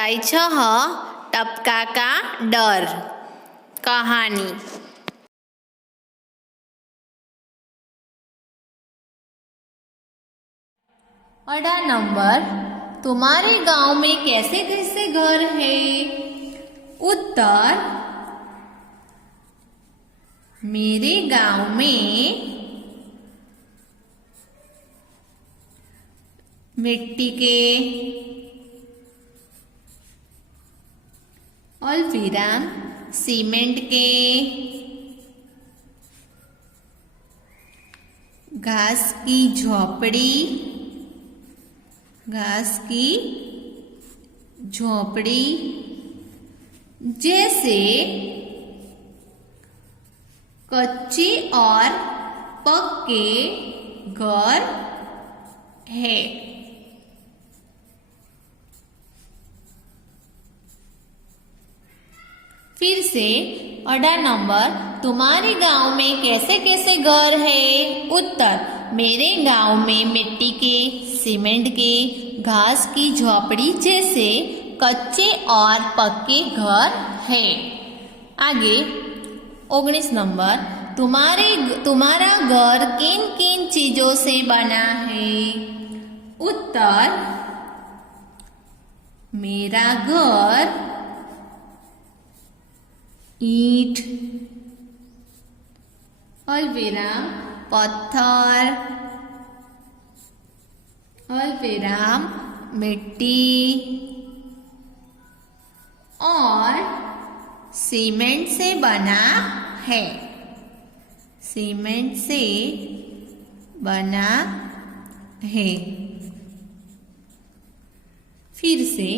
By 6 टपका का डर। कहानी। अड्डा नंबर, तुम्हारे गांव में कैसे कैसे घर है? उत्तर, मेरे गांव में मिट्टी के अल्पविराम सीमेंट के, घास की झोपड़ी जैसे कच्चे और पक्के घर है। फिर से अड्डा नंबर, तुम्हारे गांव में कैसे कैसे घर है? उत्तर, मेरे गांव में मिट्टी के, सीमेंट के, घास की झोपड़ी जैसे कच्चे और पक्के घर है। आगे 19 नंबर, तुम्हारा घर किन किन चीजों से बना है? उत्तर, मेरा घर ईंट, अल्पविराम पत्थर, अल्पविराम मिट्टी और सीमेंट से बना है। सीमेंट से बना है। फिर से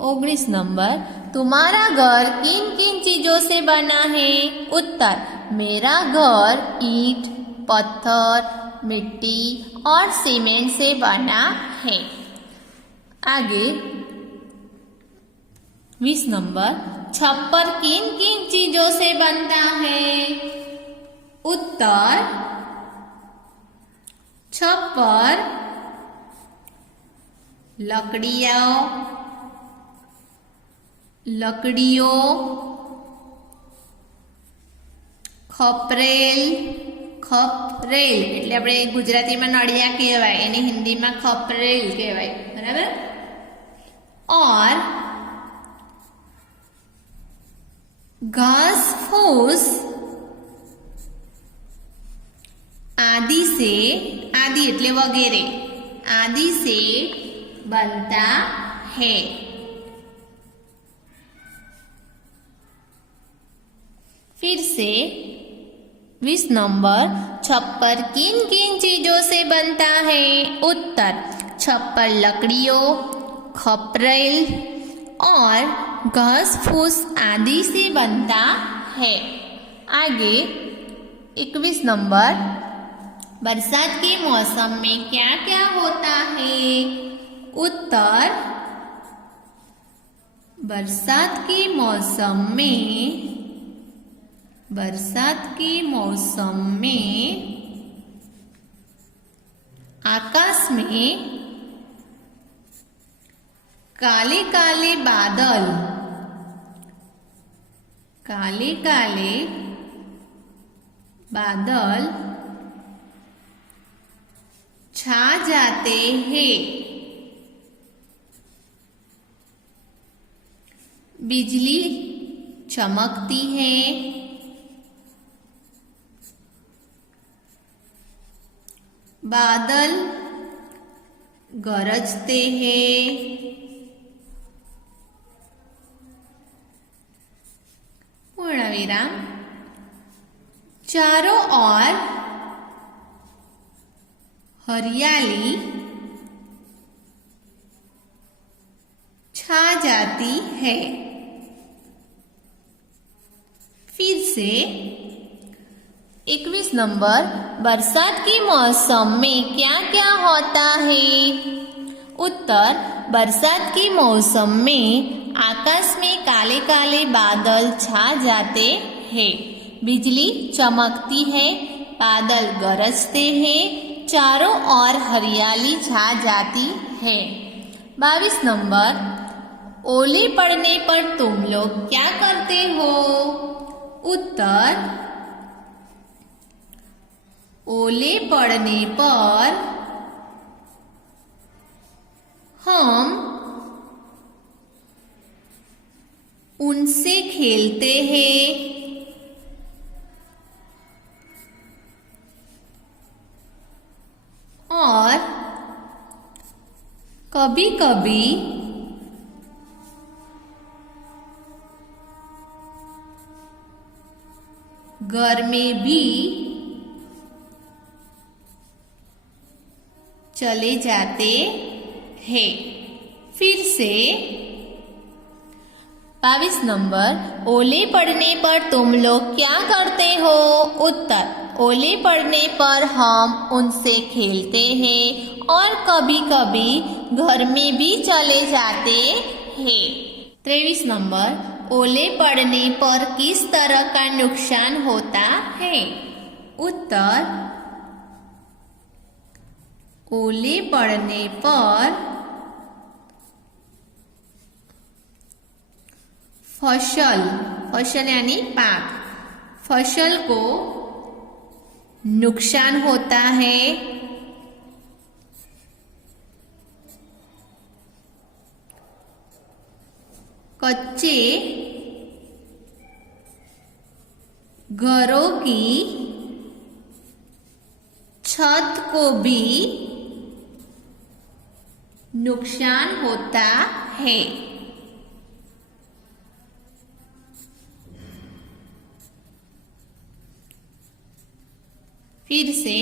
19 नंबर, तुम्हारा घर किन किन चीजों से बना है? उत्तर, मेरा घर ईंट, पत्थर, मिट्टी और सीमेंट से बना है। आगे 20 नंबर, छप्पर किन किन चीजों से बनता है? उत्तर, छप्पर लकड़ियों, खपरेल એટલે આપણે ગુજરાતીમાં નળિયા કહેવાય, એને હિન્દીમાં ખપરેલ કહેવાય, બરાબર? और घास फूस आदि એટલે वगैरह, आदि से बनता है। फिर से 20 नंबर, छप्पर किन किन चीजों से बनता है? उत्तर, छप्पर लकड़ियों, खपरेल और घास फूस आदि से बनता है। आगे 21 नंबर, बरसात के मौसम में क्या क्या होता है? उत्तर, बरसात के मौसम में आकाश में काले काले बादल छा जाते हैं। बिजली चमकती है। बादल गरजते हैं। पूर्णविराम। चारों ओर हरियाली छा जाती है। फिर से 21 नंबर, बरसात के मौसम में क्या क्या होता है? उत्तर, बरसात के मौसम में आकाश में काले काले बादल छा जाते हैं। बिजली चमकती है। बादल गरजते हैं। चारों ओर हरियाली छा जाती है। 22 नंबर, ओले पड़ने पर तुम लोग क्या करते हो? उत्तर, ओले पड़ने पर हम उनसे खेलते हैं। और कभी कभी घर में भी चले जाते हैं। फिर से 22 नंबर, ओले पड़ने पर तुम लोग क्या करते हो? उत्तर, ओले पड़ने पर हम उनसे खेलते हैं और कभी कभी घर में भी चले जाते हैं। 23 नंबर, ओले पड़ने पर किस तरह का नुकसान होता है? उत्तर, ओले पड़ने पर फसल यानी पाक, फसल को नुकसान होता है। कच्चे घरों की छत को भी नुकसान होता है। फिर से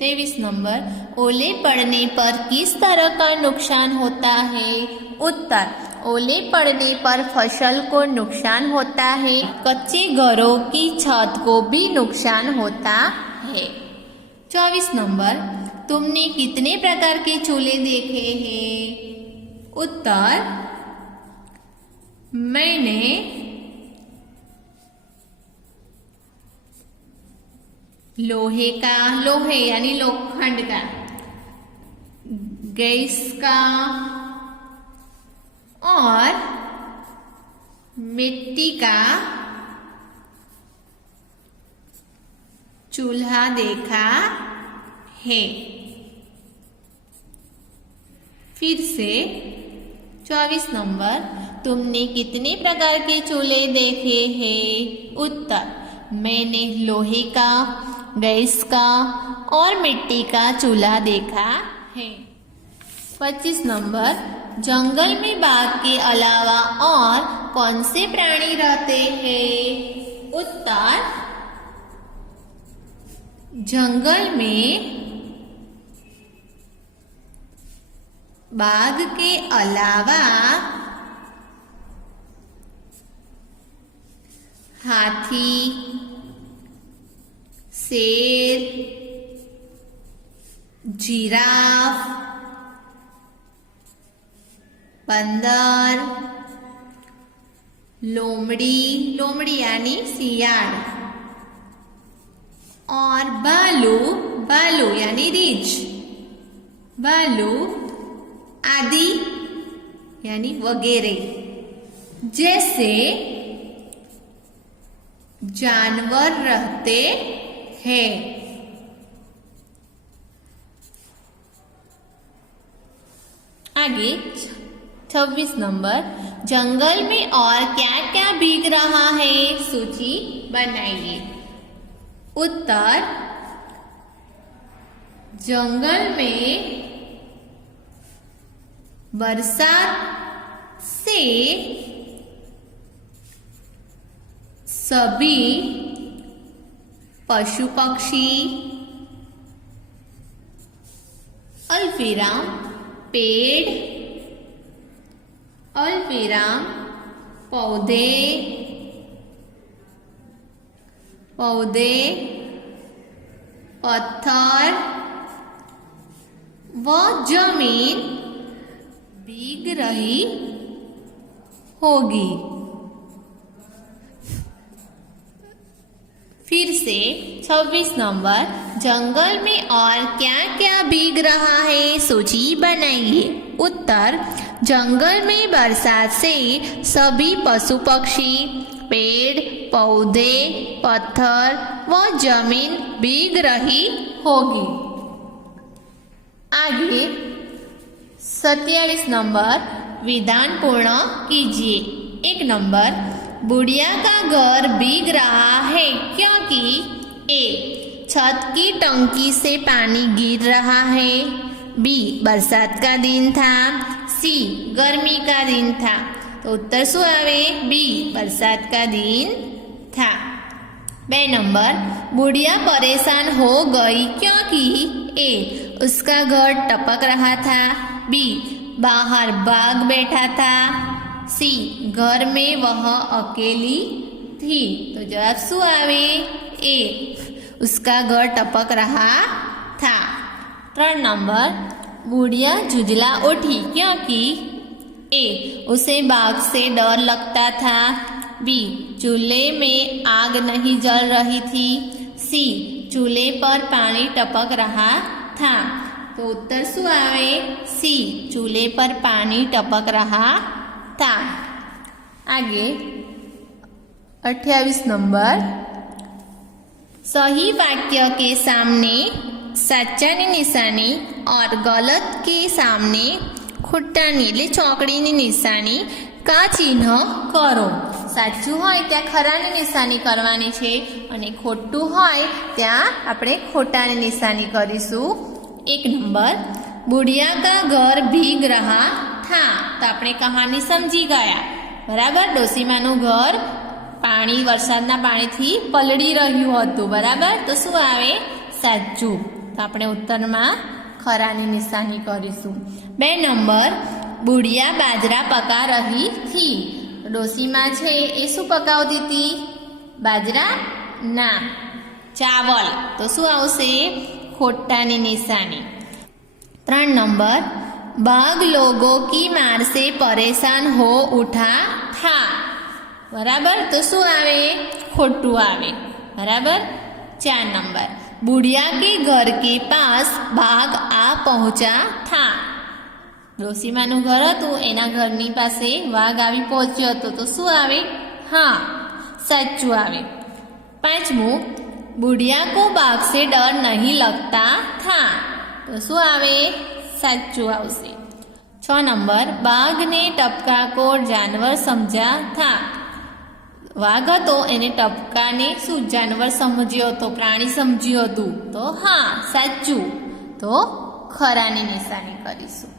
23 नंबर, ओले पड़ने पर किस तरह का नुकसान होता है? उत्तर, ओले पड़ने पर फसल को नुकसान होता है, कच्चे घरों की छत को भी नुकसान होता है। 24 नंबर, तुमने कितने प्रकार के चूल्हे देखे हैं? उत्तर, मैंने लोहे यानी लोखंड का, गैस का और मिट्टी का चूल्हा देखा है। फिर से 24 नंबर, तुमने कितने प्रकार के चूल्हे देखे हैं? उत्तर, मैंने लोहे का, गैस का और मिट्टी का चूल्हा देखा है। 25 नंबर, जंगल में बाघ के अलावा और कौन से प्राणी रहते हैं? उत्तर, जंगल में बाघ के अलावा हाथी, शेर, जिराफ, बंदर, लोमड़ी यानी सियार और भालू यानी रीछ, भालू आदि यानी वगैरह जैसे जानवर रहते हैं। आगे 26 नंबर, जंगल में और क्या क्या भीग रहा है? सूची बनाइए। उत्तर, जंगल में बरसात से सभी पशु पक्षी, अल्पविराम पेड़, अल्पविराम पौधे, पत्थर व जमीन भीग रही होगी। फिर से 26 नंबर, जंगल में और क्या क्या भीग रहा है? सूची बनाइए। उत्तर, जंगल में बरसात से सभी पशु पक्षी, पेड़ पौधे, पत्थर व जमीन भीग रही होगी। आगे 47 नंबर विधान पूर्ण कीजिए। 1 नंबर, बुढ़िया का घर भीग रहा है क्योंकि ए. छत की टंकी से पानी गिर रहा है, बी. बरसात का दिन था, सी. गर्मी का दिन था। तो उत्तर शू आवे? बी. बरसात का दिन था। 2 नंबर, बुढ़िया परेशान हो गई क्योंकि ए. उसका घर टपक रहा था, बी. बाहर बाघ बैठा था, सी. घर में वह अकेली थी। तो जवाब शू आवे? ए. उसका घर टपक रहा था। 3 नंबर, बुढ़िया झुंझला उठी क्योंकि ए. उसे बाघ से डर लगता था, बी. चूल्हे में आग नहीं जल रही थी, सी. चूल्हे पर पानी टपक रहा था। तो उत्तर शू आवे? सी. चूल्हे पर पानी टपक रहा था। आगे 28 नंबर, सही वाक्य के सामने साचानी निशानी और गलत के सामने खोटानी એટલે ચોકડીની નિશાની કા ચિહ્ન કરો। સાચું હોય ત્યાં ખરાની નિશાની કરવાની છે અને ખોટું હોય ત્યાં આપણે ખોટાની નિશાની કરીશું। 1 નંબર, बुढ़िया का घर भीग रहा था। तो આપણે કહાની સમજી ગયા, બરાબર। ડોસીમાનું ઘર પાણી વરસાદના પાણીથી પલળી રહ્યું હતું, બરાબર। તો શું આવે? સાચું। તો આપણે ઉત્તરમાં ખરાની નિશાની કરીશું। 2 નંબર, बुढ़िया बाजरा पका रही थी। ડોસીમાં છે એ શું પકાવતી હતી? બાજરા ના, ચાવલ। તો શું આવશે? ખોટાની નિશાની। 3 नंबर, बाघ लोगों की मार से परेशान हो उठा था। बराबर। तो शू आवे? खोटू आवे, बराबर। 4 नंबर, बुढ़िया के घर के पास बाघ आ पहुंचा था। ડોસીમાનું ઘર હતું એના ઘરની પાસે વાઘ આવી પહોંચ્યો હતો। તો શું આવે? हाँ, સાચું આવે। 5મું, बुढ़िया को बाघ से डर नहीं लगता था। तो शू आवे? साचुं आवशे। 6 नंबर, बाघ ने टपका को जानवर समझा था। वाघ हतो एने टपका ने शू जानवर समझ्यो हतो, प्राणी समझ्यो हतुं। तो हाँ, साचुं। तो खरानी निशानी करीशुं।